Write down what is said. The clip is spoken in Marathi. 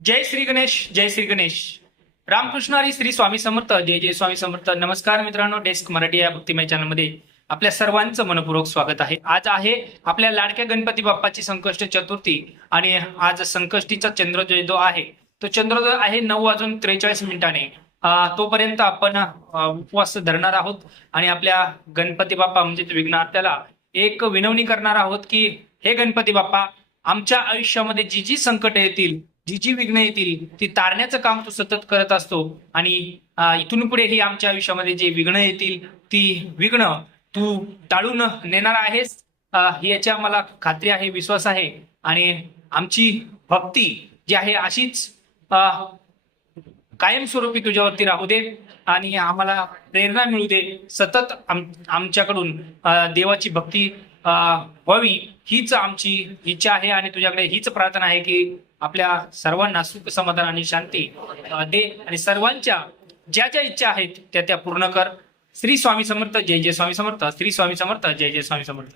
जय श्री गणेश जय श्री गणेश. रामकृष्ण हरी श्री स्वामी समर्थ जय जय स्वामी समर्थ. नमस्कार मित्रांनो डेस्क मराठी या भक्तिमय चॅनलमध्ये आपल्या सर्वांचं मनपूर्वक स्वागत आहे. आज आहे आपल्या लाडक्या गणपती बाप्पाची संकष्ट चतुर्थी आणि आज संकष्टीचा चंद्रोदय जो आहे तो चंद्रोदय आहे नऊ वाजून त्रेचाळीस मिनिटाने. तोपर्यंत आपण उपवास धरणार आहोत आणि आपल्या गणपती बाप्पा म्हणजे विघ्नार्थ्याला एक विनवणी करणार आहोत की हे गणपती बाप्पा आमच्या आयुष्यामध्ये जी जी संकट येतील जी जी विघ्न येतील ती तारण्याचं काम तू सतत करत असतो. आणि इथून पुढेही आमच्या आयुष्यामध्ये जे विघ्न येतील ती विघ्न तू टाळून नेणार आहेस? याच्या याची आम्हाला खात्री आहे विश्वास आहे. आणि आमची भक्ती जी आहे अशीच कायमस्वरूपी तुझ्यावरती राहू दे. आणि आम्हाला प्रेरणा मिळू दे. सतत आम आमच्याकडून देवाची भक्ती व्हावी हीच आमची इच्छा आहे आणि तुझ्याकडे हीच प्रार्थना आहे की आपल्या सर्वांना सुख समाधान आणि शांती दे आणि सर्वांच्या ज्या ज्या इच्छा आहेत त्या त्या पूर्ण कर. श्री स्वामी समर्थ जय जय स्वामी समर्थ. श्री स्वामी समर्थ जय जय स्वामी समर्थ.